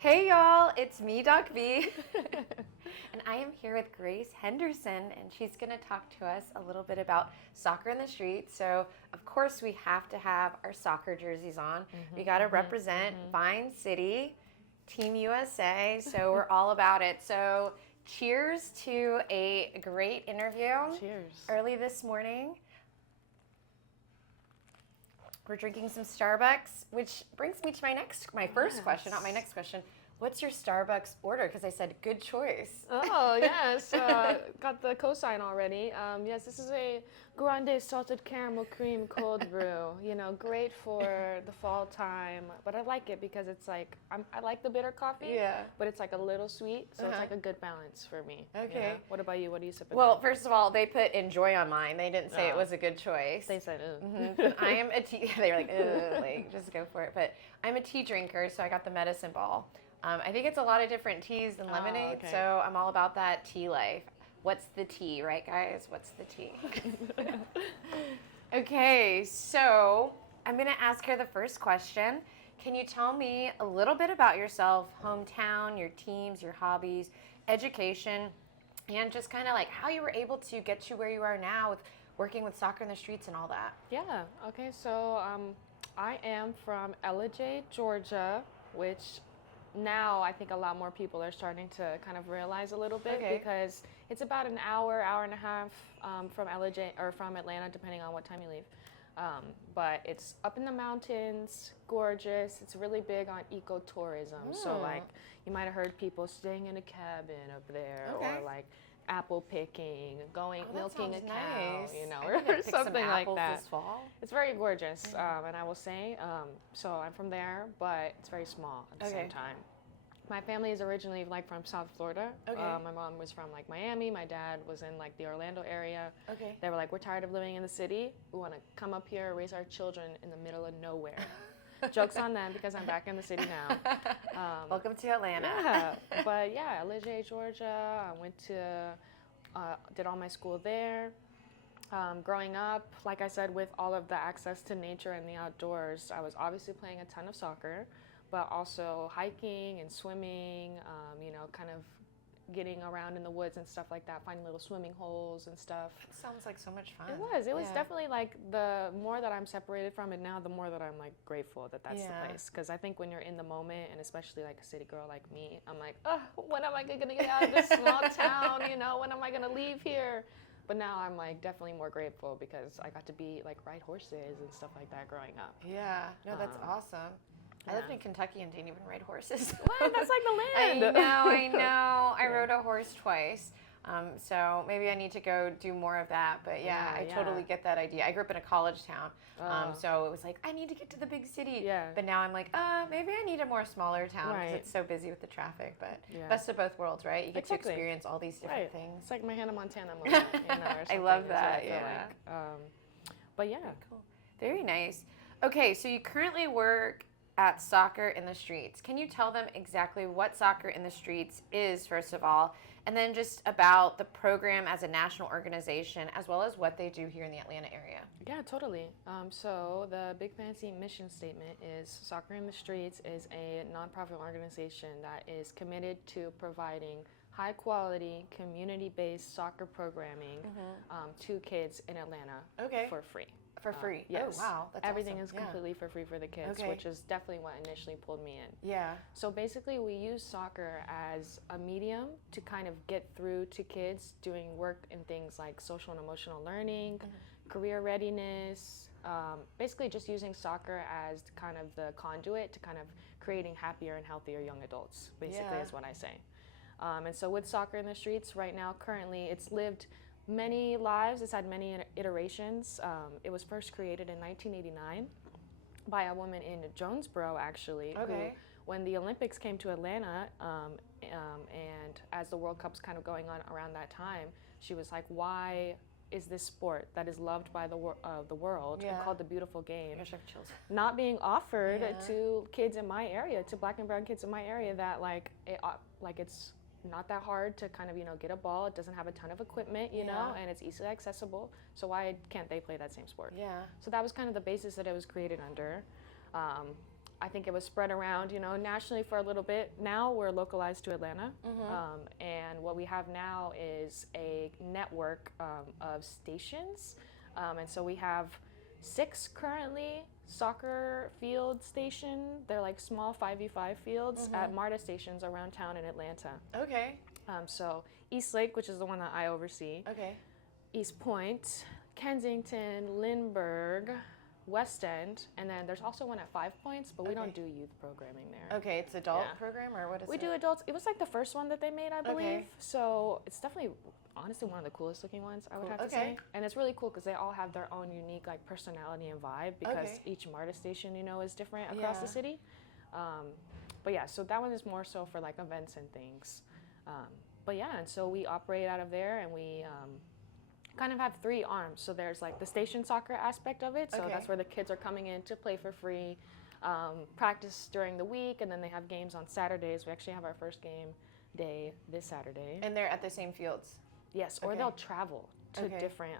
Hey y'all, it's me, Doc B. And I am here with Grace Henderson, and she's going to talk to us a little bit about soccer in the streets. So, of course, we have to have our soccer jerseys on. We got to represent Vine City, Team USA. So, we're all about it. So, cheers to a great interview. Cheers. Early this morning. We're drinking some Starbucks, which brings me to my first question, not my next question. What's your Starbucks order? Because I said good choice. Oh, yes. Got the cosign already. Yes, this is a grande salted caramel cream cold brew. You know, great for the fall time. But I like it because it's like, I like the bitter coffee. Yeah. But it's like a little sweet. So it's like a good balance for me. Okay. You know? What about you? What are you sipping Well, on? first of all, they put enjoy on mine. They didn't say it was a good choice. They said, I am a tea. They were like, ugh, like just go for it. But I'm a tea drinker, so I got the medicine ball. I think it's a lot of different teas than lemonade, okay. so I'm all about that tea life. What's the tea, right, guys? What's the tea? Okay, so I'm going to ask her the first question. Can you tell me a little bit about yourself, hometown, your teams, your hobbies, education, and just kind of like how you were able to get to where you are now with working with soccer in the streets and all that? Yeah. Okay. So I am from Ellijay, Georgia, which now I think a lot more people are starting to kind of realize a little bit because it's about an hour and a half from Ellijay or from Atlanta, depending on what time you leave. But it's up in the mountains, gorgeous. It's really big on ecotourism. So like you might have heard people staying in a cabin up there or like apple picking, milking a cow, nice. you know, I'm gonna or pick something some like apples that. this fall. It's very gorgeous, and I will say, so I'm from there, but it's very small at the same time. My family is originally like from South Florida. My mom was from like Miami. My dad was in like the Orlando area. They were like, we're tired of living in the city. We want to come up here, raise our children in the middle of nowhere. Joke's on them because I'm back in the city now. Welcome to Atlanta. Yeah, but yeah, Ellijay, Georgia. I went to, did all my school there. Growing up, like I said, with all of the access to nature and the outdoors, I was obviously playing a ton of soccer, but also hiking and swimming, you know, kind of getting around in the woods and stuff like that, finding little swimming holes and stuff. It sounds like so much fun. It was definitely like the more that I'm separated from it now, the more that I'm like grateful that that's the place. Because I think when you're in the moment, and especially like a city girl like me, I'm like, oh, when am I gonna get out of this small town? You know, when am I gonna leave here? But now I'm like definitely more grateful because I got to be like ride horses and stuff like that growing up. Yeah, no, that's awesome. I lived in Kentucky and didn't even ride horses. What? That's like the land. I know. I rode a horse twice. So maybe I need to go do more of that. But yeah, I totally get that idea. I grew up in a college town. So it was like, I need to get to the big city. Yeah. But now I'm like, maybe I need a more smaller town because it's so busy with the traffic. But best of both worlds, right? You get to experience all these different things. It's like my Hannah Montana moment, you know, or something. I love that, yeah. But yeah. Cool. Very nice. Okay, so you currently work at Soccer in the Streets. Can you tell them exactly what Soccer in the Streets is, first of all, and then just about the program as a national organization, as well as what they do here in the Atlanta area? Yeah, totally. So the big fancy mission statement is Soccer in the Streets is a nonprofit organization that is committed to providing high quality, community-based soccer programming to kids in Atlanta for free. For free? Yes. Oh, wow. That's Everything awesome. is completely for free for the kids, which is definitely what initially pulled me in. Yeah. So basically, we use soccer as a medium to kind of get through to kids doing work in things like social and emotional learning, career readiness, basically just using soccer as kind of the conduit to kind of creating happier and healthier young adults, basically is what I say. And so with Soccer in the Streets right now, currently, it's lived many lives. It's had many iterations. It was first created in 1989 by a woman in Jonesboro, actually, who, when the Olympics came to Atlanta, and as the World Cup's kind of going on around that time, she was like, why is this sport that is loved by the world and called the beautiful game not being offered to kids in my area, to black and brown kids in my area, that it's not that hard to kind of, you know, get a ball. It doesn't have a ton of equipment, you know, and it's easily accessible. So why can't they play that same sport? Yeah. So that was kind of the basis that it was created under. I think it was spread around, nationally for a little bit. Now we're localized to Atlanta. And what we have now is a network of stations. And so we have 6 currently soccer field station. They're like small 5v5 fields at MARTA stations around town in Atlanta. Okay. So Eastlake, which is the one that I oversee. Okay. East Point, Kensington, Lindbergh, West End, and then there's also one at 5 Points, but we don't do youth programming there. Okay, it's adult program, or what is it? We do adults. It was like the first one that they made, I believe. Okay. So it's definitely, honestly, one of the coolest looking ones, I would have to say. And it's really cool because they all have their own unique like personality and vibe, because each MARTA station, is different across the city. But yeah, so that one is more so for like events and things. But yeah, and so we operate out of there, and we kind of have 3 arms. So there's like the station soccer aspect of it. So that's where the kids are coming in to play for free, practice during the week, and then they have games on Saturdays. We actually have our first game day this Saturday. And they're at the same fields? Yes, or they'll travel to different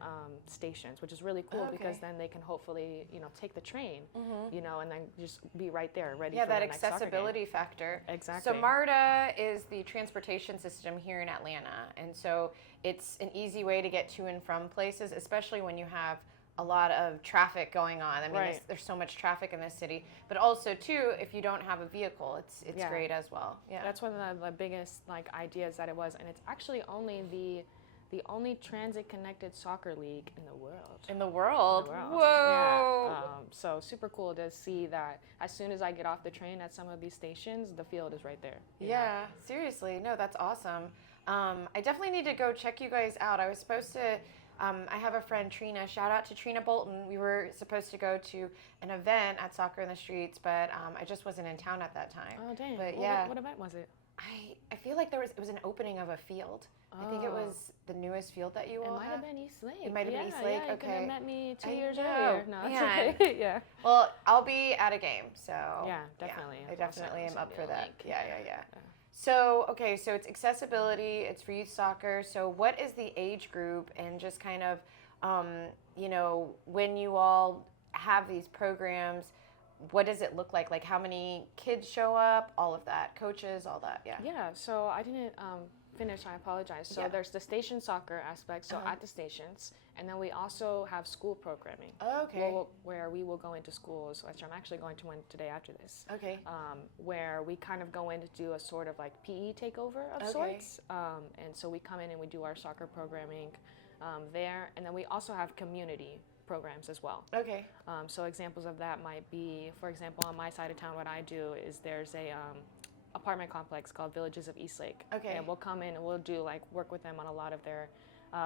stations, which is really cool because then they can hopefully, take the train, and then just be right there, ready for the that next soccer game. accessibility factor. Exactly. So MARTA is the transportation system here in Atlanta, and so it's an easy way to get to and from places, especially when you have a lot of traffic going on. I mean, there's so much traffic in this city, but also too, if you don't have a vehicle, it's great as well. Yeah, that's one of the biggest like ideas that it was, and it's actually only the only transit-connected soccer league in the world. In the world? Whoa! Yeah. So super cool to see that as soon as I get off the train at some of these stations, the field is right there. Yeah, seriously. No, that's awesome. I definitely need to go check you guys out. I was supposed to, I have a friend, Trina. Shout out to Trina Bolton. We were supposed to go to an event at Soccer in the Streets, but I just wasn't in town at that time. Oh, dang. But what event was it? I feel like it was an opening of a field. I think it was the newest field that you all have. It might have been Eastlake. It might have been Eastlake. Yeah, okay. You could have met me 2 years earlier. No, it's okay. Yeah. Well, I'll be at a game, so yeah, definitely. I definitely am up for that. Yeah. Yeah. So so it's accessibility. It's for youth soccer. So what is the age group, and just kind of, when you all have these programs, what does it look like? Like how many kids show up? All of that, coaches, all that. Yeah. Yeah. So I didn't finish. I apologize. So there's the station soccer aspect. So at the stations, and then we also have school programming. Okay. Where we will go into schools, which I'm actually going to one today after this. Okay. Where we kind of go in to do a sort of like PE takeover of sorts. And so we come in and we do our soccer programming there, and then we also have community programs as well. Okay. So examples of that might be, for example, on my side of town, what I do is there's a apartment complex called Villages of Eastlake. Okay. And we'll come in and we'll do like work with them on a lot of their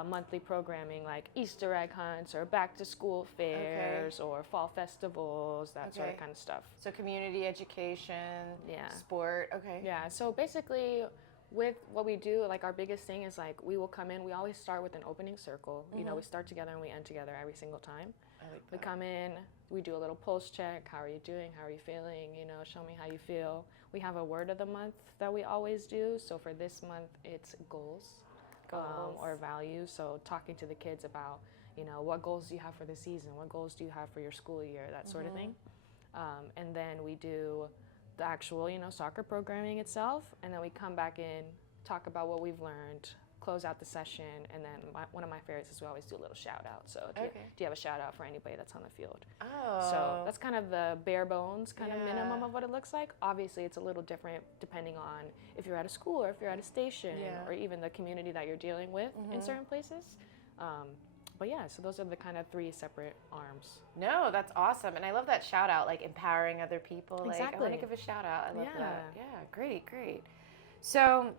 monthly programming, like Easter egg hunts or back to school fairs or fall festivals, that sort of kind of stuff. So community education, sport. Okay. Yeah. So basically, with what we do, like our biggest thing is like we will come in. We always start with an opening circle. We start together and we end together every single time. I like that. We come in, we do a little pulse check. How are you doing? How are you feeling? Show me how you feel. We have a word of the month that we always do. So for this month, it's goals. Or values. So talking to the kids about, what goals do you have for the season? What goals do you have for your school year? That sort of thing. And then we do the actual, soccer programming itself. And then we come back in, talk about what we've learned, close out the session. And then one of my favorites is we always do a little shout out. So do you have a shout out for anybody that's on the field? Oh. So that's kind of the bare bones kind of minimum of what it looks like. Obviously, it's a little different depending on if you're at a school or if you're at a station or even the community that you're dealing with in certain places. But yeah, so those are the kind of 3 separate arms. No, that's awesome. And I love that shout out, like empowering other people. Exactly. Like, I want to give a shout out. I love that. Yeah, great. So,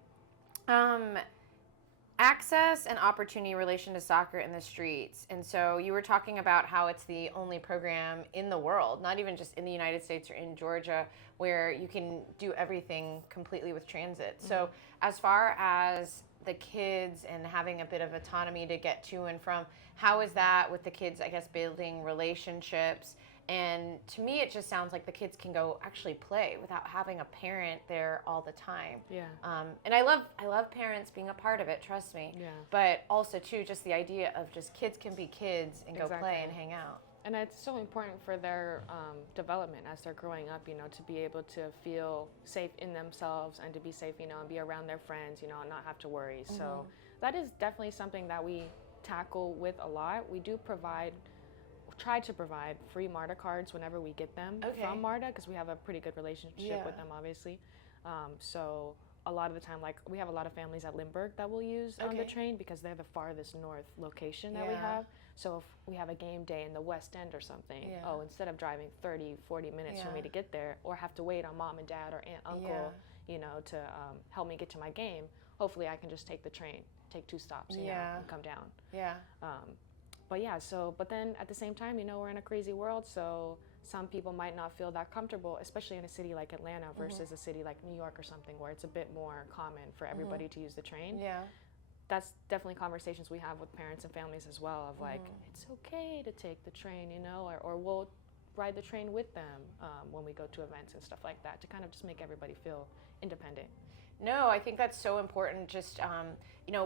access and opportunity in relation to soccer in the streets. And so you were talking about how it's the only program in the world, not even just in the United States or in Georgia, where you can do everything completely with transit. So as far as the kids and having a bit of autonomy to get to and from, how is that with the kids, I guess, building relationships? And to me, it just sounds like the kids can go actually play without having a parent there all the time. Yeah. And I love parents being a part of it, trust me. Yeah. But also, too, just the idea of just kids can be kids and go play and hang out. And it's so important for their development as they're growing up, to be able to feel safe in themselves and to be safe, and be around their friends, and not have to worry. So that is definitely something that we tackle with a lot. We do try to provide free MARTA cards whenever we get them from MARTA, because we have a pretty good relationship with them, obviously. So a lot of the time, like, we have a lot of families at Lindbergh that will use the train because they're the farthest north location that we have. So if we have a game day in the West End or something, instead of driving 30, 40 minutes for me to get there, or have to wait on mom and dad or aunt, uncle, to help me get to my game, hopefully I can just take the train, take 2 stops, and come down. But then at the same time, we're in a crazy world, so some people might not feel that comfortable, especially in a city like Atlanta versus a city like New York or something, where it's a bit more common for everybody to use the train. That's definitely conversations we have with parents and families as well, of like, it's okay to take the train, or we'll ride the train with them when we go to events and stuff like that, to kind of just make everybody feel independent. No, I think that's so important. Just,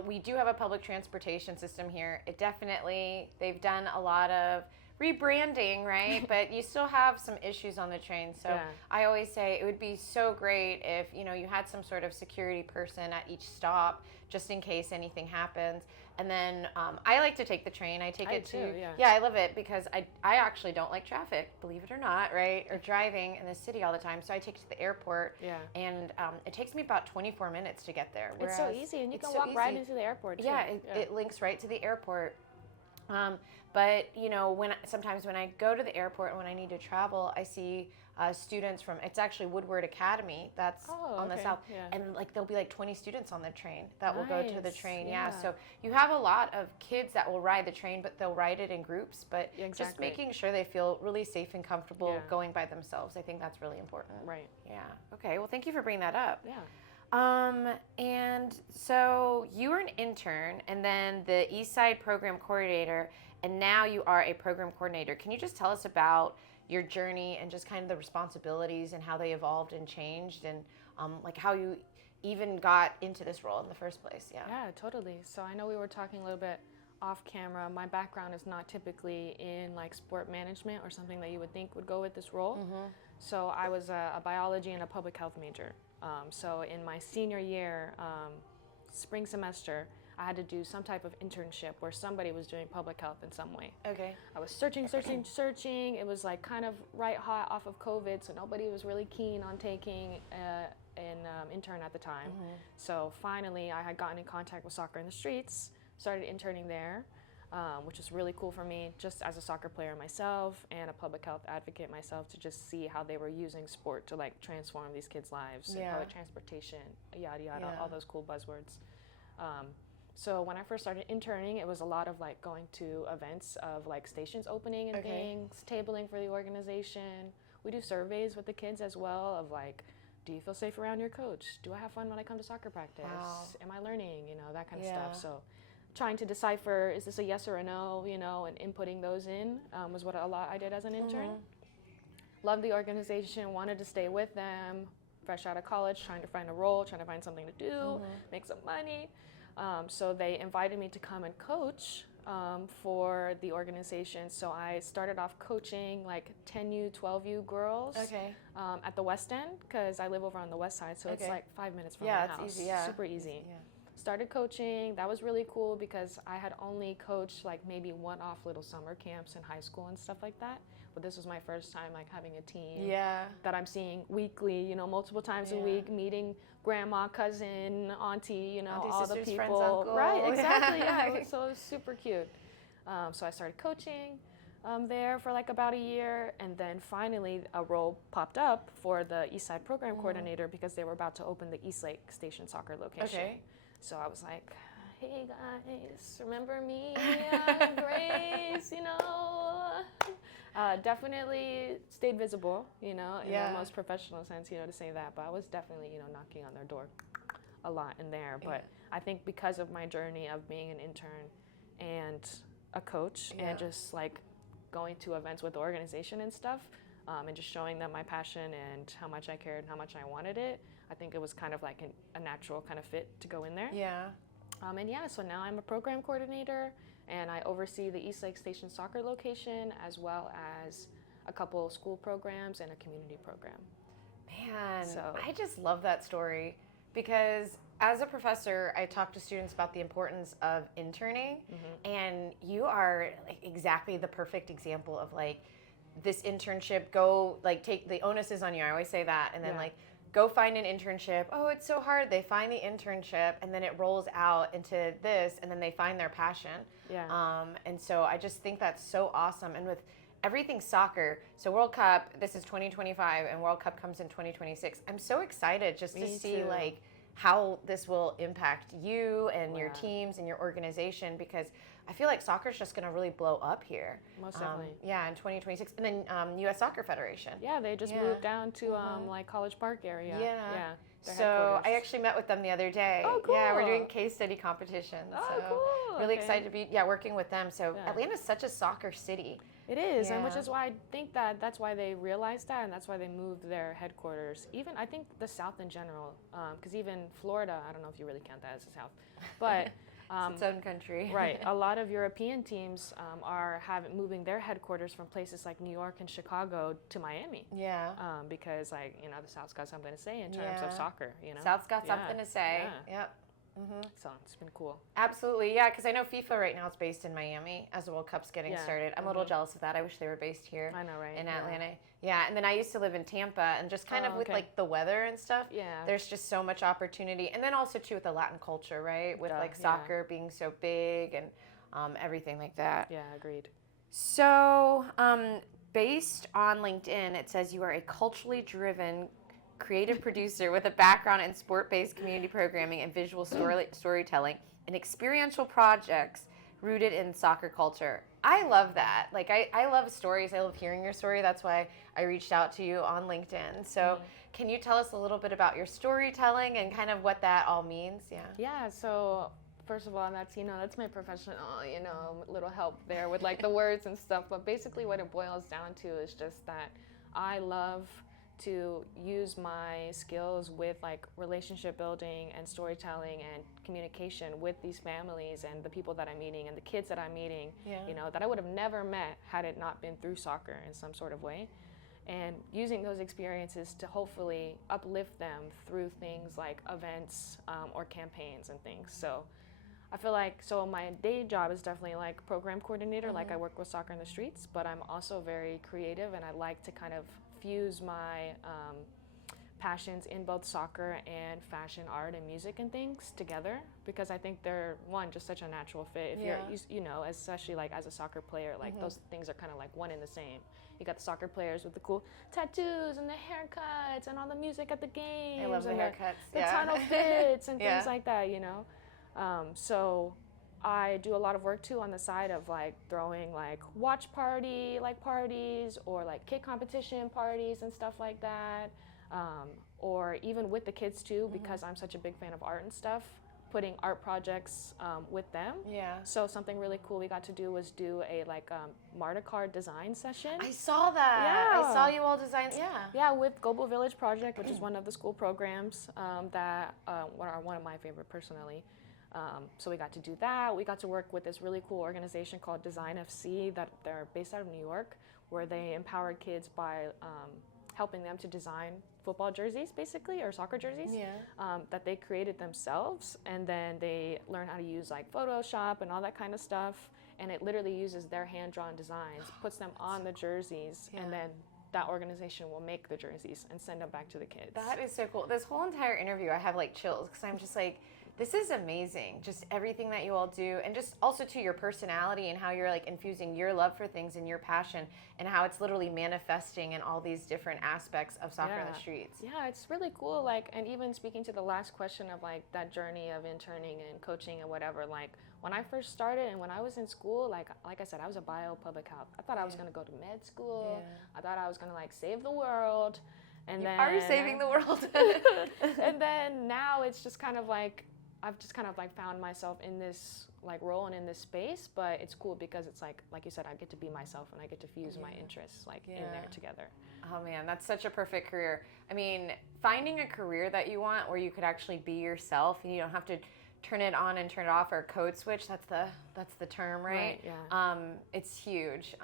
we do have a public transportation system here. They've done a lot of rebranding, right? But you still have some issues on the train. So I always say it would be so great if, you had some sort of security person at each stop, just in case anything happens. And then I like to take the train. I love it because I actually don't like traffic, believe it or not, right? Or driving in the city all the time. So I take it to the airport, and it takes me about 24 minutes to get there. It's so easy, and you can walk right into the airport, too. It links right to the airport. But sometimes when I go to the airport and when I need to travel, I see students from, it's actually Woodward Academy, that's on the south, and there'll be 20 students on the train that will go to the train. So you have a lot of kids that will ride the train, but they'll ride it in groups, but just making sure they feel really safe and comfortable going by themselves. I think that's really important. Right. Yeah. Okay. Well, thank you for bringing that up. Yeah. And so you were an intern and then the Eastside program coordinator, and now you are a program coordinator. Can you just tell us about your journey and just kind of the responsibilities and how they evolved and changed, and how you even got into this role in the first place? Yeah, totally. So I know we were talking a little bit off camera. My background is not typically in sport management or something that you would think would go with this role. So I was a biology and a public health major. So in my senior year, spring semester, I had to do some type of internship where somebody was doing public health in some way. Okay. I was searching. It was kind of right hot off of COVID, so nobody was really keen on taking an intern at the time. So finally, I had gotten in contact with Soccer in the Streets, started interning there, which was really cool for me, just as a soccer player myself and a public health advocate myself, to just see how they were using sport to transform these kids' lives, and public transportation, yada yada, all those cool buzzwords. So when I first started interning, it was a lot of going to events of stations opening and things, tabling for the organization. We do surveys with the kids as well of do you feel safe around your coach? Do I have fun when I come to soccer practice? Wow. Am I learning? That kind of stuff. So trying to decipher, is this a yes or a no, and inputting those in was what a lot I did as an intern. Loved the organization, wanted to stay with them, fresh out of college, trying to find a role, trying to find something to do, make some money. So they invited me to come and coach for the organization. So I started off coaching 10U, 12U girls at the West End, because I live over on the west side, so it's 5 minutes from my house. It's easy, super easy. Yeah. Started coaching. That was really cool because I had only coached maybe one-off little summer camps in high school and stuff like that. But this was my first time having a team that I'm seeing weekly, multiple times a week, meeting grandma, cousin, auntie, Auntie, all the sisters, people. friends, uncle. Right, exactly. So it was super cute. So I started coaching there for about a year, and then finally a role popped up for the Eastside program coordinator, because they were about to open the Eastlake Station soccer location. So I was like, hey guys, remember me? Grace, definitely stayed visible, in the most professional sense, to say that. But I was definitely, knocking on their door a lot in there. But I think because of my journey of being an intern and a coach and just going to events with the organization and stuff, and just showing them my passion and how much I cared and how much I wanted it, I think it was kind of a natural kind of fit to go in there. Yeah. So now I'm a program coordinator, and I oversee the Eastside Station soccer location as well as a couple school programs and a community program. Man, I just love that story because as a professor, I talk to students about the importance of interning, and you are like exactly the perfect example of like this internship. Go like take the onus is on you. I always say that, and then like go find an internship. Oh, it's so hard. They find the internship, and then it rolls out into this, and then they find their passion. And so I just think that's so awesome. And with everything soccer, so World Cup, this is 2025, and World Cup comes in 2026. I'm so excited just to see like how this will impact you and your teams and your organization, because I feel like soccer is just going to really blow up here. Most definitely. In 2026. And then U.S. Soccer Federation. Yeah, they just moved down to like College Park area. So I actually met with them the other day. Oh, cool. Yeah, we're doing case study competitions. Oh, so cool. Really excited to be working with them. So Atlanta's such a soccer city. It is, and which is why I think that's why they realized that, and that's why they moved their headquarters. Even I think the South in general, because even Florida, I don't know if you really count that as the South, but it's its own country. Right. A lot of European teams are moving their headquarters from places like New York and Chicago to Miami. Yeah. Because like the South's got something to say in terms of soccer. South's got something to say. Yep. So it's been cool. Absolutely, yeah, because I know FIFA right now is based in Miami as the World Cup's getting started. I'm a little jealous of that. I wish they were based here. I know, right? In Atlanta. Yeah, and then I used to live in Tampa, and just kind of with like the weather and stuff, there's just so much opportunity. And then also too with the Latin culture, right? With like soccer being so big and everything like that. Yeah, agreed. So based on LinkedIn, it says you are a culturally driven creative producer with a background in sport-based community programming and visual storytelling and experiential projects rooted in soccer culture. I love that. Like, I love stories. I love hearing your story. That's why I reached out to you on LinkedIn. So can you tell us a little bit about your storytelling and kind of what that all means? Yeah, so first of all, that's my professional, little help there with like the words and stuff. But basically what it boils down to is just that I love to use my skills with like relationship building and storytelling and communication with these families and the people that I'm meeting and the kids that I'm meeting, that I would have never met had it not been through soccer in some sort of way. And using those experiences to hopefully uplift them through things like events or campaigns and things. So I feel like, my day job is definitely like program coordinator, like I work with Soccer in the Streets, but I'm also very creative, and I like to kind of fuse my passions in both soccer and fashion, art, and music and things together, because I think they're just such a natural fit. If you're, especially like as a soccer player, like those things are kind of like one and the same. You got the soccer players with the cool tattoos and the haircuts and all the music at the games. I love the haircuts. The tunnel fits and things like that, So I do a lot of work too on the side of like throwing like watch party like parties or like kid competition parties and stuff like that, or even with the kids too, because I'm such a big fan of art and stuff, putting art projects with them. So something really cool we got to do was do a like Marta card design session. I saw that. I saw you all design. With Global Village Project, which is one of the school programs that are one of my favorite personally. So we got to do that. We got to work with this really cool organization called Design FC that they're based out of New York, where they empowered kids by helping them to design football jerseys, basically, or soccer jerseys, that they created themselves. And then they learn how to use like Photoshop and all that kind of stuff. And it literally uses their hand-drawn designs, puts them on the jerseys, and then that organization will make the jerseys and send them back to the kids. That is so cool. This whole entire interview, I have like chills, because I'm just like, this is amazing, just everything that you all do, and just also to your personality and how you're like infusing your love for things and your passion, and how it's literally manifesting in all these different aspects of Soccer in the Streets. Yeah, it's really cool. Like, and even speaking to the last question of like that journey of interning and coaching and whatever, like when I first started and when I was in school, like I said, I was a public health. I thought I was going to go to med school. I thought I was going to like save the world. And then are you saving the world? And then now it's just kind of like, I've just kind of like found myself in this like role and in this space, but it's cool because it's like you said, I get to be myself and I get to fuse my interests like in there together. Oh man, that's such a perfect career. I mean, finding a career that you want where you could actually be yourself and you don't have to turn it on and turn it off, or code switch. That's the term, right? Yeah. It's huge,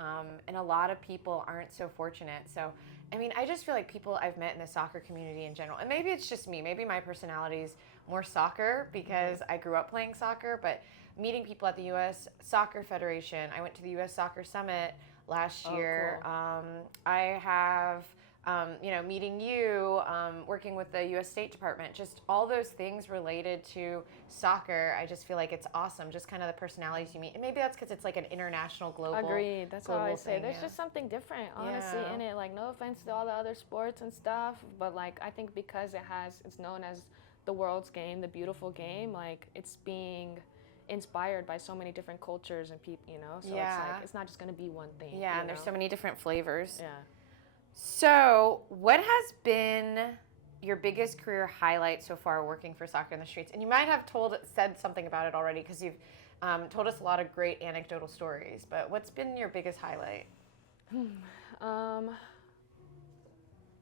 and a lot of people aren't so fortunate. So, I mean, I just feel like people I've met in the soccer community in general, and maybe it's just me. Maybe my personality is more soccer because I grew up playing soccer, but meeting people at the U.S. Soccer Federation. I went to the U.S. Soccer Summit last year. Cool. I have, meeting you, working with the U.S. State Department, just all those things related to soccer. I just feel like it's awesome, just kind of the personalities you meet. And maybe that's because it's like an international, global Agreed. That's how I say. thing, There's just something different, honestly, in it. Like, no offense to all the other sports and stuff, but like, I think because it's known as the world's game, the beautiful game, like, it's being inspired by so many different cultures and people, so it's like, it's not just going to be one thing. Yeah, and there's so many different flavors. Yeah. So, what has been your biggest career highlight so far working for Soccer in the Streets? And you might have said something about it already because you've told us a lot of great anecdotal stories, but what's been your biggest highlight?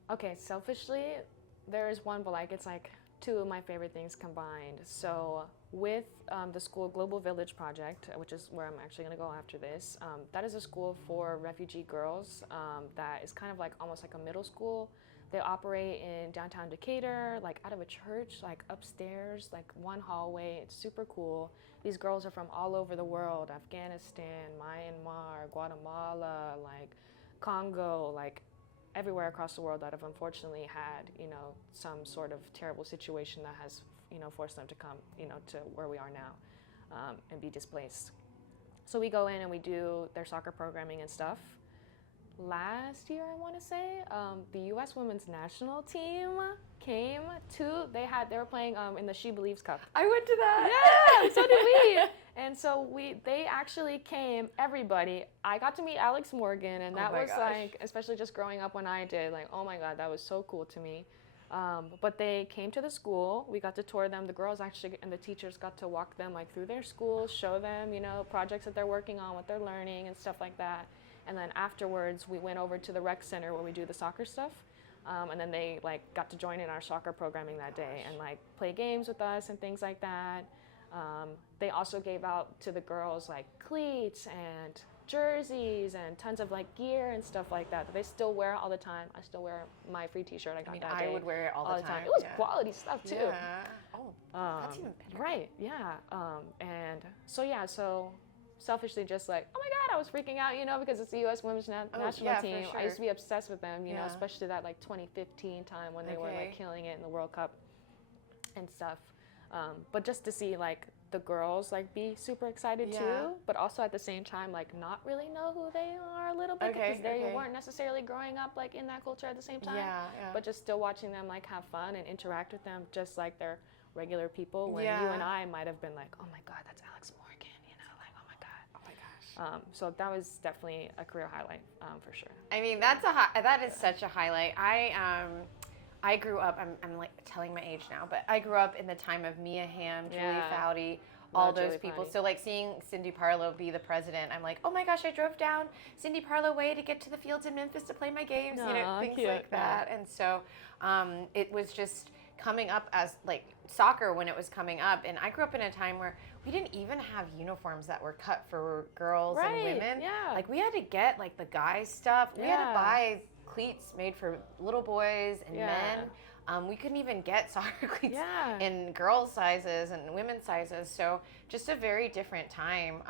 Okay, selfishly, there is one, but like, it's like two of my favorite things combined. So with the school Global Village Project, which is where I'm actually going to go after this, that is a school for refugee girls that is kind of like almost like a middle school. They operate in downtown Decatur, like out of a church, like upstairs, like one hallway. It's super cool. These girls are from all over the world: Afghanistan, Myanmar, Guatemala, like Congo, like everywhere across the world that have unfortunately had, some sort of terrible situation that has, forced them to come, to where we are now, and be displaced. So we go in and we do their soccer programming and stuff. Last year, I want to say, the U.S. women's national team came to. They were playing in the She Believes Cup. I went to that. Yeah, so did we. And so they actually came. Everybody. I got to meet Alex Morgan, and that was like, especially just growing up when I did, like, oh my God, that was so cool to me. But they came to the school. We got to tour them. The girls actually and the teachers got to walk them like through their school, show them, projects that they're working on, what they're learning, and stuff like that. And then afterwards, we went over to the rec center where we do the soccer stuff. And then they like got to join in our soccer programming that day and like play games with us and things like that. They also gave out to the girls like cleats and jerseys and tons of like gear and stuff like that they still wear all the time. I still wear my free t-shirt I got that day. I would wear it all the time. It was quality stuff too. Yeah. Oh, that's even better. Right, yeah. And so selfishly just like, oh my God, I was freaking out, because it's the U.S. women's national team. Sure. I used to be obsessed with them, especially that like 2015 time when they were like killing it in the World Cup and stuff. But just to see like the girls like be super excited too, but also at the same time like not really know who they are a little bit because they weren't necessarily growing up like in that culture at the same time. But just still watching them like have fun and interact with them just like they're regular people. When you and I might have been like, oh my God, that's Alex Morgan. So that was definitely a career highlight for sure. I mean, that is such a highlight. I grew up. I'm like telling my age now, but I grew up in the time of Mia Hamm, Julie Foudy, all those people. So like seeing Cindy Parlow be the president, I'm like, oh my gosh, I drove down Cindy Parlow Way to get to the fields in Memphis to play my games, things cute. like that. And so it was just coming up as like soccer when it was coming up, and I grew up in a time where we didn't even have uniforms that were cut for girls and women. Like we had to get like the guys stuff. We had to buy cleats made for little boys and men. We couldn't even get soccer cleats in girls' sizes and women's sizes. So just a very different time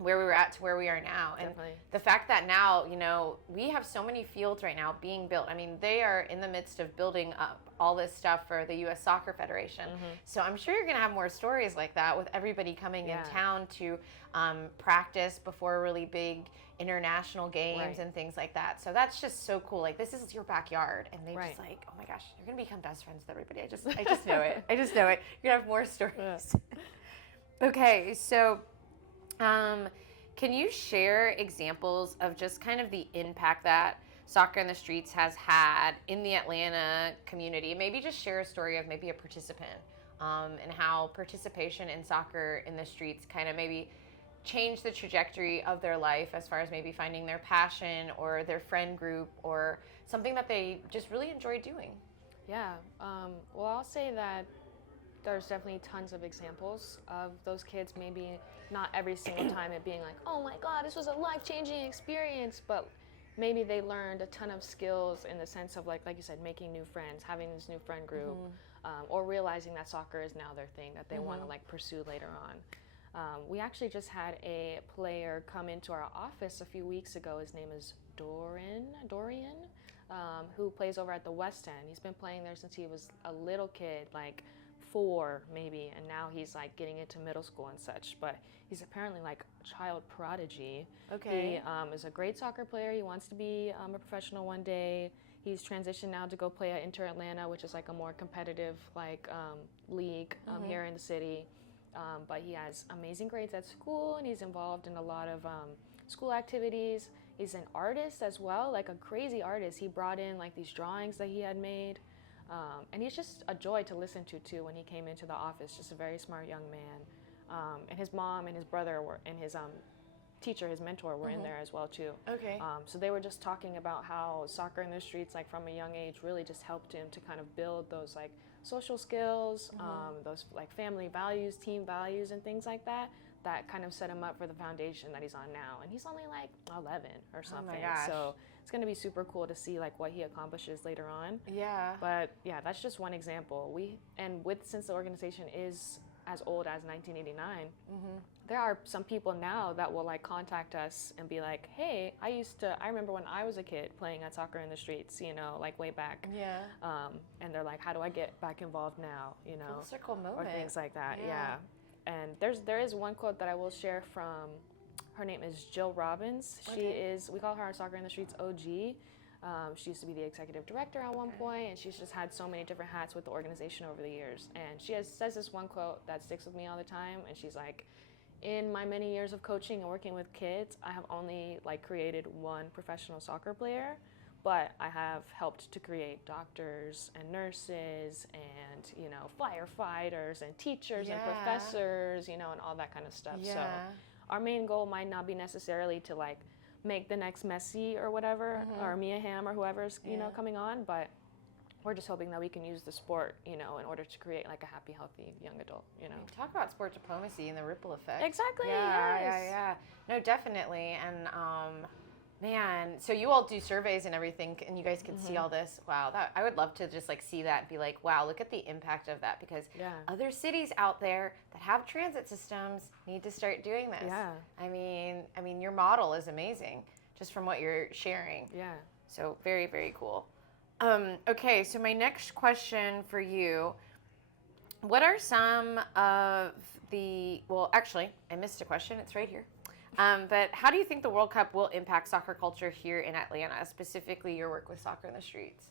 where we were at to where we are now. And the fact that now, we have so many fields right now being built. I mean, they are in the midst of building up all this stuff for the U.S. Soccer Federation. So I'm sure you're going to have more stories like that with everybody coming in town to practice before really big international games and things like that. So that's just so cool. Like, this is your backyard. And they just like, oh my gosh, you're going to become best friends with everybody. I just know it. I just know it. You're going to have more stories. Okay, so can you share examples of just kind of the impact that Soccer in the Streets has had in the Atlanta community? Maybe just share a story of maybe a participant and how participation in Soccer in the Streets kind of maybe changed the trajectory of their life as far as maybe finding their passion or their friend group or something that they just really enjoy doing. Yeah. Well, I'll say that there's definitely tons of examples of those kids, maybe not every single time it being like, oh my God, this was a life-changing experience, but maybe they learned a ton of skills in the sense of like you said, making new friends, having this new friend group, or realizing that soccer is now their thing that they want to like pursue later on. We actually just had a player come into our office a few weeks ago. His name is Dorian, who plays over at the West End. He's been playing there since he was a little kid, like 4 maybe, and now he's like getting into middle school and such, but he's apparently like a child prodigy. Okay. He is a great soccer player. He wants to be a professional one day. He's transitioned now to go play at Inter Atlanta, which is like a more competitive like league here in the city. But he has amazing grades at school, and he's involved in a lot of school activities. He's an artist as well, like a crazy artist. He brought in like these drawings that he had made. And he's just a joy to listen to too when he came into the office, just a very smart young man. And his mom and his brother were, and his teacher, his mentor, were in there as well too. Okay. So they were just talking about how soccer in the streets, like from a young age, really just helped him to kind of build those like social skills, those like family values, team values, and things like that. That kind of set him up for the foundation that he's on now. And he's only like 11 or something. Oh my gosh. So it's going to be super cool to see like what he accomplishes later on. Yeah. But yeah, that's just one example. Since the organization is as old as 1989, there are some people now that will like contact us and be like, hey, I remember when I was a kid playing at soccer in the streets, you know, like way back. Yeah. And they're like, how do I get back involved now, you know? Full circle moment. Or things like that, Yeah. yeah. And there is one quote that I will share from, her name is Jill Robbins. Okay. She is, we call her our Soccer in the Streets OG. She used to be the executive director at one point, and she's just had so many different hats with the organization over the years. And she says this one quote that sticks with me all the time, and she's like, in my many years of coaching and working with kids, I have only like created one professional soccer player, but I have helped to create doctors and nurses and, you know, firefighters and teachers and professors, you know, and all that kind of stuff. Yeah. So our main goal might not be necessarily to like make the next Messi or whatever, or Mia Hamm or whoever's, you know, coming on, but we're just hoping that we can use the sport, you know, in order to create like a happy, healthy young adult, you know. Talk about sport diplomacy and the ripple effect. Exactly. Yeah, yes. yeah. No, definitely. And man, so you all do surveys and everything, and you guys can see all this. Wow, I would love to just like see that and be like, wow, look at the impact of that, because other cities out there that have transit systems need to start doing this. Yeah. I mean, your model is amazing, just from what you're sharing. Yeah. So very, very cool. Okay, so my next question for you, what are some of the, well, actually, I missed a question. It's right here. But how do you think the World Cup will impact soccer culture here in Atlanta, specifically your work with Soccer in the Streets?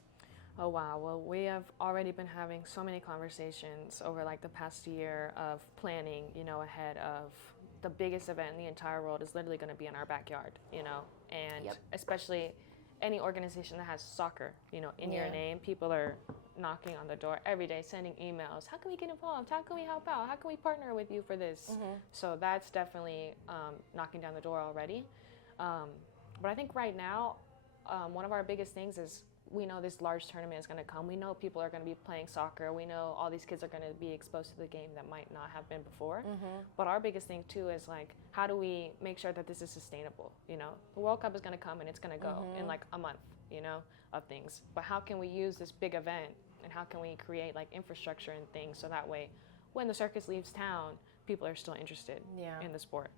Oh, wow. Well, we have already been having so many conversations over like the past year of planning, you know, ahead of the biggest event in the entire world is literally going to be in our backyard, you know, and especially any organization that has soccer, you know, in your name, people are knocking on the door every day, sending emails. How can we get involved? How can we help out? How can we partner with you for this? So that's definitely knocking down the door already. But I think right now, one of our biggest things is we know this large tournament is going to come. We know people are going to be playing soccer. We know all these kids are going to be exposed to the game that might not have been before. But our biggest thing too is like, how do we make sure that this is sustainable? You know, the World Cup is going to come and it's going to go in like a month, you know, of things. But how can we use this big event, and how can we create like infrastructure and things so that way when the circus leaves town, people are still interested in the sport.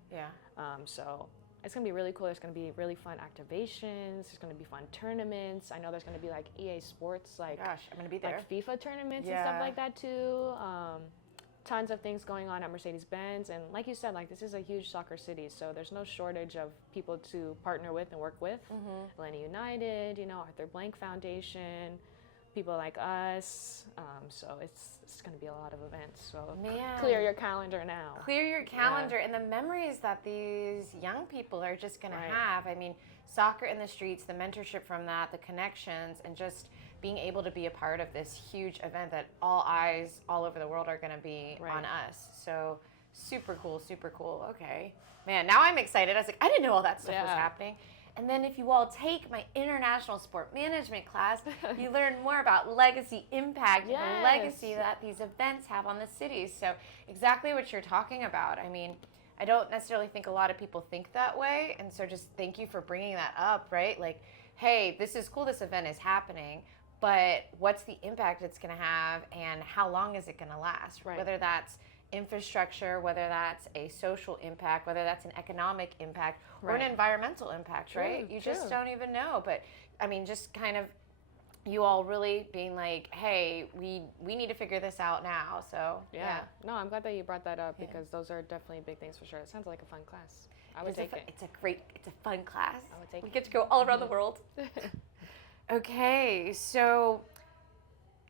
So it's going to be really cool. There's going to be really fun activations. There's going to be fun tournaments. I know there's going to be like EA Sports, like, Gosh, I'm going to be there. like FIFA tournaments and stuff like that too. Tons of things going on at Mercedes-Benz. And like you said, like this is a huge soccer city, so there's no shortage of people to partner with and work with. Atlanta United, you know, Arthur Blank Foundation, people like us. So it's going to be a lot of events. So clear your calendar now. Clear your calendar, and the memories that these young people are just going to have. I mean, Soccer in the Streets, the mentorship from that, the connections, and just being able to be a part of this huge event that all eyes all over the world are going to be on us. So super cool, super cool. Okay. Man, now I'm excited. I was like, I didn't know all that stuff was happening. And then if you all take my international sport management class, you learn more about legacy impact and the legacy that these events have on the city. So exactly what you're talking about. I mean, I don't necessarily think a lot of people think that way. And so just thank you for bringing that up, right? Like, hey, this is cool, this event is happening, but what's the impact it's going to have and how long is it going to last? Right. Whether that's infrastructure, whether that's a social impact, whether that's an economic impact or an environmental impact, right? You just don't even know. But I mean, just kind of you all really being like, hey, we need to figure this out now. So yeah. No, I'm glad that you brought that up because those are definitely big things for sure. It sounds like a fun class. I would take it. It's a fun class. I would take it. We get to go all around the world. Okay, so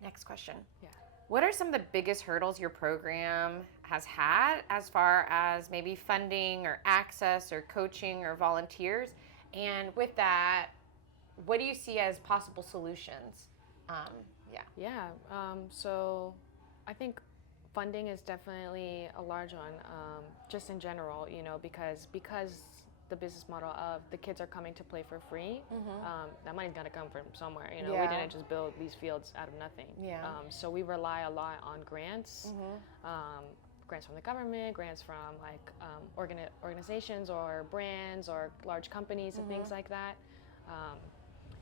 next question. Yeah. What are some of the biggest hurdles your program has had as far as maybe funding or access or coaching or volunteers? And with that, what do you see as possible solutions? So I think funding is definitely a large one, just in general, because the business model of the kids are coming to play for free, that money's got to come from somewhere. We didn't just build these fields out of nothing. So we rely a lot on grants, grants from the government, grants from like organizations or brands or large companies and things like that.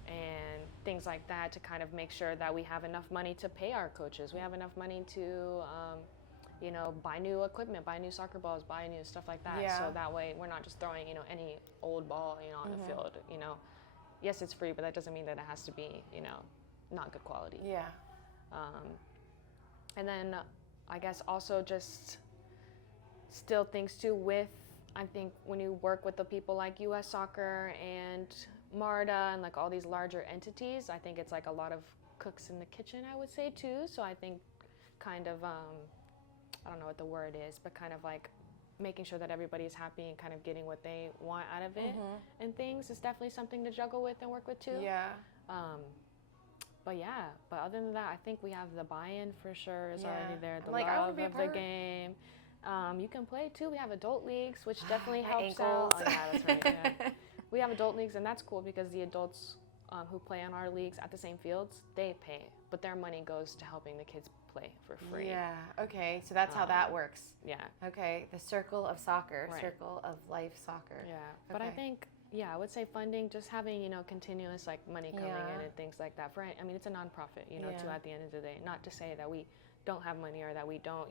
And things like that to kind of make sure that we have enough money to pay our coaches. We have enough money to buy new equipment, buy new soccer balls, buy new stuff like that. So that way we're not just throwing, any old ball, on the field, Yes, it's free, but that doesn't mean that it has to be, not good quality. And then I guess also just still things too with, I think when you work with the people like US Soccer and MARTA and like all these larger entities, I think it's like a lot of cooks in the kitchen, I would say too. So I think kind of, I don't know what the word is, but kind of like making sure that everybody's happy and kind of getting what they want out of it and things is definitely something to juggle with and work with too. But other than that, I think we have the buy-in for sure is already there. The love of the game. You can play too. We have adult leagues, which definitely helps out. Oh, yeah, that's right. Yeah. We have adult leagues, and that's cool because the adults who play on our leagues at the same fields, they pay, but their money goes to helping the kids play for free. Yeah, okay, so that's how that works. Yeah. Okay, the circle of soccer, circle of life soccer. Yeah, but I think, I would say funding, just having, continuous like money coming in and things like that. It's a nonprofit, too, at the end of the day. Not to say that we don't have money or that we don't,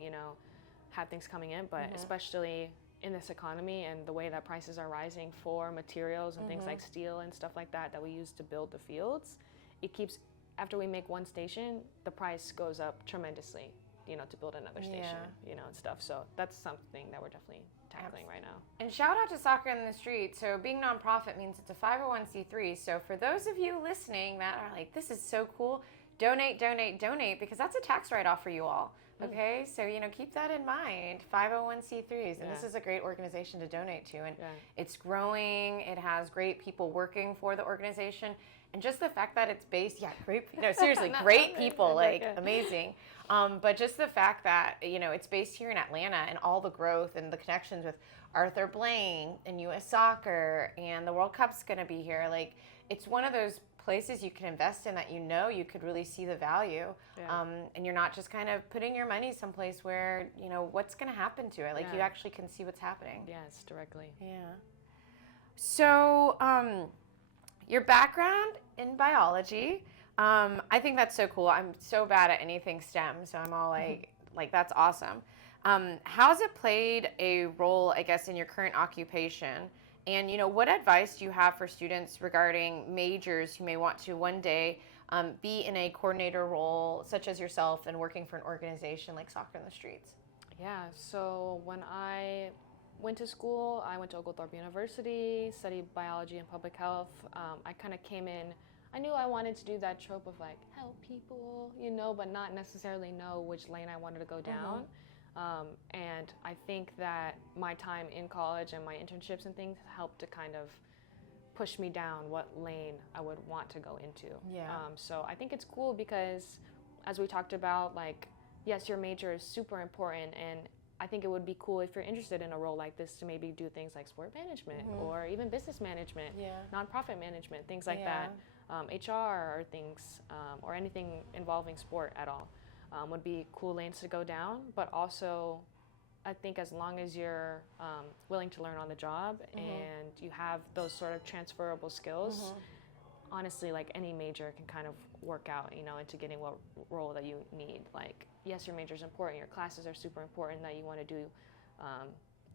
have things coming in, but especially in this economy and the way that prices are rising for materials and things like steel and stuff like that we use to build the fields, it keeps, after we make one station, the price goes up tremendously, to build another station, and stuff. So that's something that we're definitely tackling right now. And shout out to Soccer in the Street. So being nonprofit means it's a 501c3. So for those of you listening that are like, this is so cool, donate, because that's a tax write-off for you all. Okay, so keep that in mind. 501c3s, and this is a great organization to donate to, and it's growing. It has great people working for the organization, and just the fact that it's based, seriously, great people, amazing. But just the fact that it's based here in Atlanta, and all the growth and the connections with Arthur Blank and U.S. Soccer, and the World Cup's going to be here. Like, it's one of those places you can invest in that you could really see the value, and you're not just kind of putting your money someplace where what's going to happen to it. Like you actually can see what's happening. Yes, directly. So your background in biology, I think that's so cool. I'm so bad at anything STEM, so I'm all like that's awesome. How's it played a role, I guess, in your current occupation? And, what advice do you have for students regarding majors who may want to one day be in a coordinator role, such as yourself, and working for an organization like Soccer in the Streets? Yeah, so when I went to school, I went to Oglethorpe University, studied biology and public health. I kind of came in, I knew I wanted to do that trope of like help people, but not necessarily know which lane I wanted to go down. And I think that my time in college and my internships and things helped to kind of push me down what lane I would want to go into. So I think it's cool because, as we talked about, like, yes, your major is super important, and I think it would be cool if you're interested in a role like this to maybe do things like sport management or even business management, nonprofit management, things like that, HR or things, or anything involving sport at all, would be cool lanes to go down. But also, I think as long as you're willing to learn on the job and you have those sort of transferable skills, honestly, like any major can kind of work out, you know, into getting what role that you need. Like, yes, your major is important, your classes are super important that you want to do,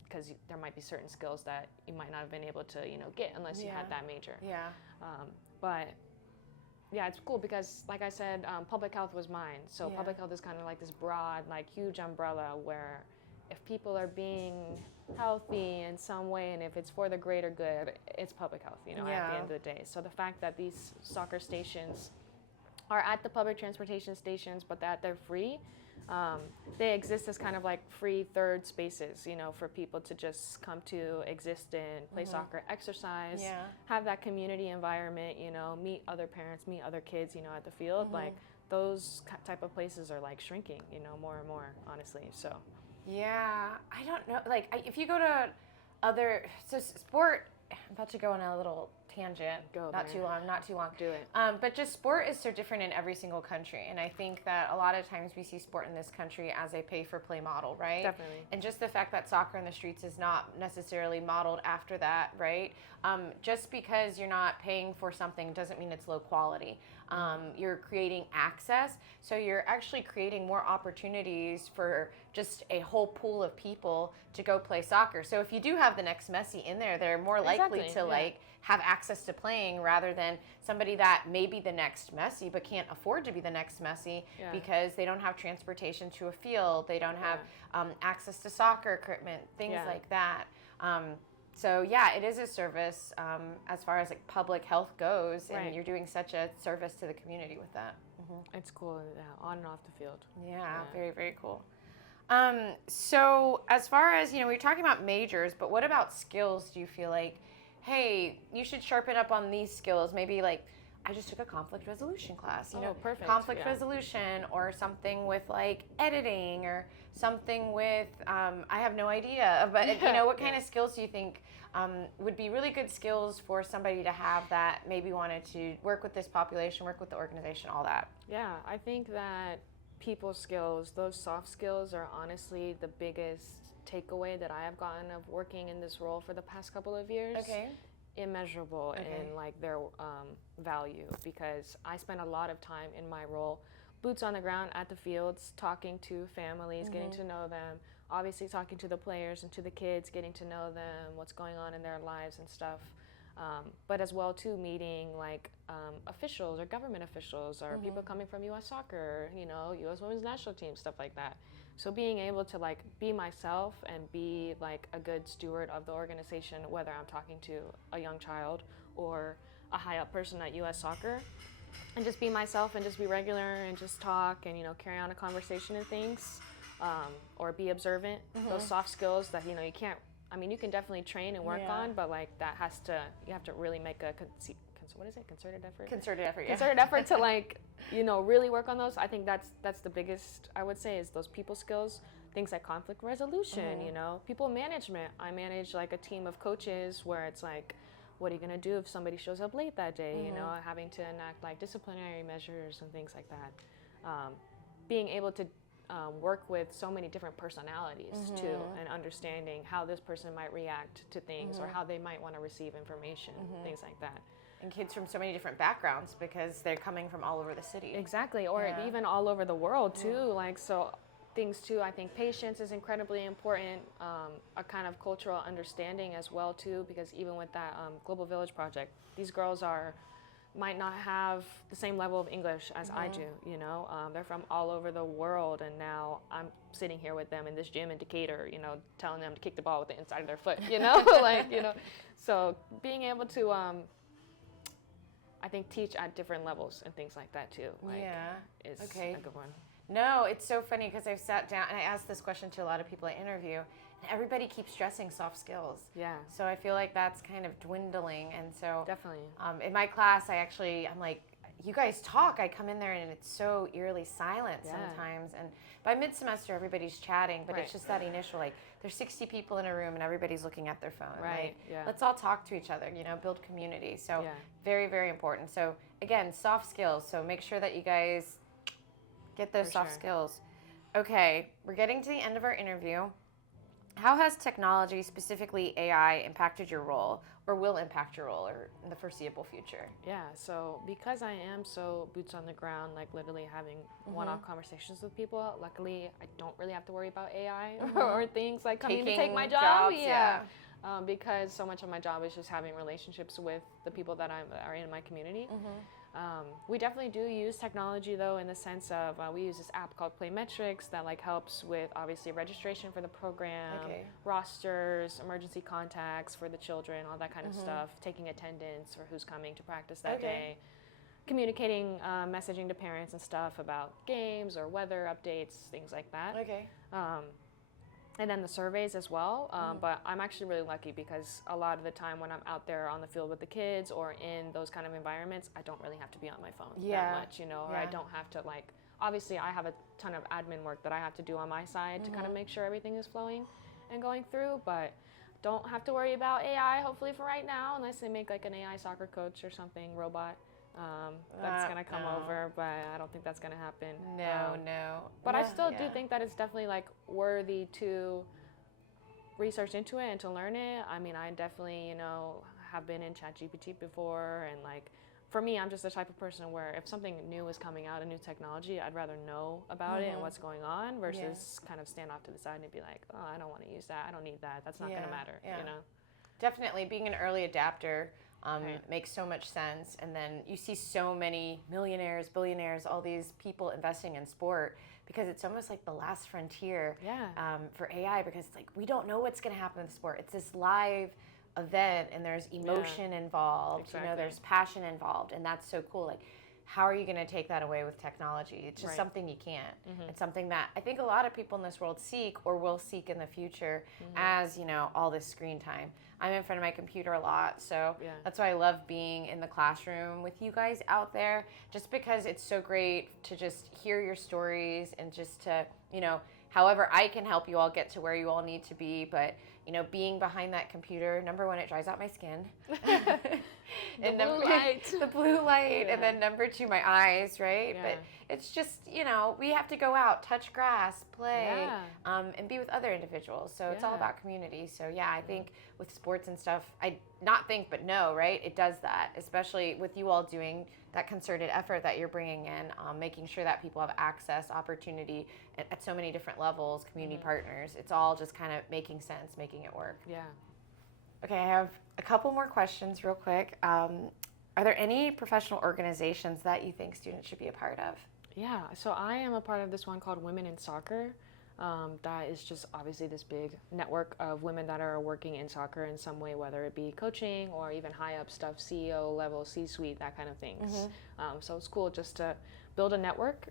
because there might be certain skills that you might not have been able to, you know, get unless you had that major. But yeah, it's cool because, like I said, public health was mine. So public health is kind of like this broad, like huge umbrella where if people are being healthy in some way and if it's for the greater good, it's public health, you know, at the end of the day. So the fact that these soccer stations are at the public transportation stations, but that they're free, they exist as kind of like free third spaces, you know, for people to just come to exist in, play soccer, exercise, have that community environment, you know, meet other parents, meet other kids, you know, at the field. Like those type of places are like shrinking, you know, more and more, honestly. So yeah, I don't know. Like, if you go to sport, I'm about to go on a little tangent. Not too long. Do it. But just sport is so different in every single country. And I think that a lot of times we see sport in this country as a pay-for-play model, right? Definitely. And just the fact that soccer in the streets is not necessarily modeled after that, right? Just because you're not paying for something doesn't mean it's low quality. You're creating access, so you're actually creating more opportunities for just a whole pool of people to go play soccer. So if you do have the next Messi in there, they're more likely to like have access to playing rather than somebody that may be the next Messi but can't afford to be the next Messi because they don't have transportation to a field, they don't have access to soccer equipment, things like that. So yeah, it is a service as far as like public health goes, and you're doing such a service to the community with that. It's cool, on and off the field. Yeah, very, very cool. So as far as, you know, we're talking about majors, but what about skills do you feel like, hey, you should sharpen up on these skills? Maybe like, I just took a conflict resolution class, you know, perfect. conflict resolution, or something with like editing, or something with, I have no idea, but you know, what kind of skills do you think would be really good skills for somebody to have that maybe wanted to work with this population, work with the organization, all that? Yeah, I think that people skills, those soft skills, are honestly the biggest takeaway that I have gotten of working in this role for the past couple of years. Immeasurable in like their value, because I spend a lot of time in my role, boots on the ground at the fields, talking to families, getting to know them, obviously talking to the players and to the kids, getting to know them, what's going on in their lives and stuff. But as well too, meeting like officials or government officials or people coming from U.S. Soccer, you know, U.S. Women's National Team, stuff like that. So being able to like be myself and be like a good steward of the organization, whether I'm talking to a young child or a high up person at U.S. Soccer, and just be myself and just be regular and just talk and, you know, carry on a conversation and things, or be observant. Those soft skills that, you know, you can't, I mean, you can definitely train and work on, but like that has to, you have to really make a what is it? Concerted effort? Concerted effort, yeah. Concerted effort to like, you know, really work on those. I think that's the biggest, I would say, is those people skills. Things like conflict resolution, you know, people management. I manage like a team of coaches where it's like, what are you going to do if somebody shows up late that day? You know, having to enact like disciplinary measures and things like that. Being able to work with so many different personalities too, and understanding how this person might react to things or how they might want to receive information, things like that. And kids from so many different backgrounds because they're coming from all over the city. Exactly, or even all over the world too. Like, so things too, I think patience is incredibly important, a kind of cultural understanding as well too, because even with that Global Village project, these girls might not have the same level of English as I do, you know. They're from all over the world, and now I'm sitting here with them in this gym in Decatur, you know, telling them to kick the ball with the inside of their foot, you know, like, you know. So being able to, I think, teach at different levels and things like that too, like, is a good one. No, it's so funny because I've sat down and I asked this question to a lot of people I interview, and everybody keeps stressing soft skills. Yeah. So I feel like that's kind of dwindling, and so definitely. In my class, I'm like, you guys talk. I come in there and it's so eerily silent sometimes. And by mid-semester, everybody's chatting, but it's just that initial, like, there's 60 people in a room and everybody's looking at their phone. Right. Like, let's all talk to each other, build community. So very, very important. So again, soft skills. So make sure that you guys get those soft skills. Okay, we're getting to the end of our interview. How has technology, specifically AI, impacted your role or will impact your role or in the foreseeable future? Yeah, so because I am so boots on the ground, like literally having one-off conversations with people, luckily I don't really have to worry about AI or things like coming to take my job. Because so much of my job is just having relationships with the people that are in my community. We definitely do use technology though, in the sense of we use this app called Playmetrics that like helps with obviously registration for the program, rosters, emergency contacts for the children, all that kind of stuff, taking attendance for who's coming to practice that day, communicating, messaging to parents and stuff about games or weather updates, things like that. And then the surveys as well. But I'm actually really lucky because a lot of the time when I'm out there on the field with the kids or in those kind of environments, I don't really have to be on my phone that much, or I don't have to like, obviously I have a ton of admin work that I have to do on my side to kind of make sure everything is flowing and going through, but don't have to worry about AI hopefully for right now, unless they make like an AI soccer coach or something, robot. That's gonna come over, but I don't think that's gonna happen. But I still do think that it's definitely like worthy to research into it and to learn it. I mean, I definitely, have been in ChatGPT before, and like for me, I'm just the type of person where if something new is coming out, a new technology, I'd rather know about it and what's going on versus kind of stand off to the side and be like, oh, I don't want to use that, I don't need that, that's not gonna matter. Definitely being an early adapter makes so much sense. And then you see so many millionaires, billionaires, all these people investing in sport because it's almost like the last frontier for AI, because it's like we don't know what's going to happen in the sport. It's this live event and there's emotion involved, there's passion involved, and that's so cool. Like, how are you going to take that away with technology? It's just something you can't. It's something that I think a lot of people in this world seek or will seek in the future as, all this screen time. I'm in front of my computer a lot, so that's why I love being in the classroom with you guys out there, just because it's so great to just hear your stories and just to, however I can help you all get to where you all need to be. But, being behind that computer, number one, it dries out my skin. The blue light. And then number two, my eyes, right? But it's just, we have to go out, touch grass, play, and be with other individuals. So it's all about community. So I think with sports and stuff, I not think, but know, right? It does that, especially with you all doing that concerted effort that you're bringing in, making sure that people have access, opportunity at so many different levels, community partners. It's all just kind of making sense, making it work. Okay, I have a couple more questions real quick. Are there any professional organizations that you think students should be a part of? Yeah, so I am a part of this one called Women in Soccer. That is just obviously this big network of women that are working in soccer in some way, whether it be coaching or even high up stuff, CEO level, C-suite, that kind of things. So it's cool just to build a network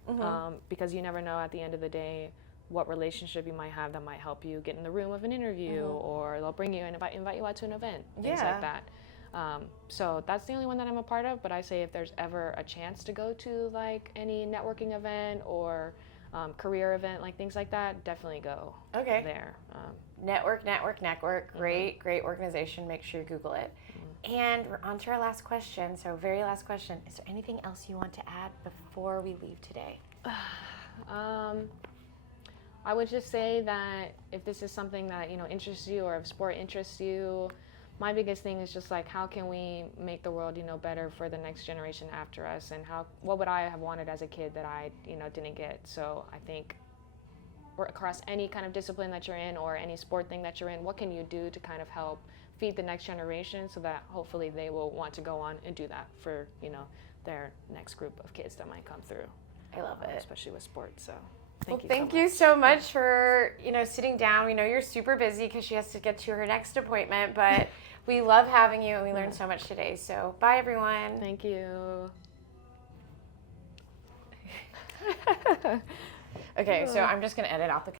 because you never know at the end of the day what relationship you might have that might help you get in the room of an interview, or they'll bring you and invite you out to an event, things like that. So that's the only one that I'm a part of, but I say if there's ever a chance to go to like any networking event or career event, like things like that, definitely go there. Network. Great organization. Make sure you Google it. And we're on to our last question. So very last question. Is there anything else you want to add before we leave today? I would just say that if this is something that, interests you, or if sport interests you, my biggest thing is just like, how can we make the world, better for the next generation after us, and what would I have wanted as a kid that I, didn't get? So I think across any kind of discipline that you're in or any sport thing that you're in, what can you do to kind of help feed the next generation so that hopefully they will want to go on and do that for, their next group of kids that might come through. I love it. Especially with sports, so. Thank you so much for, sitting down. We know you're super busy because she has to get to her next appointment, but we love having you and we learned so much today. So bye, everyone. Thank you. Okay, so I'm just going to edit out the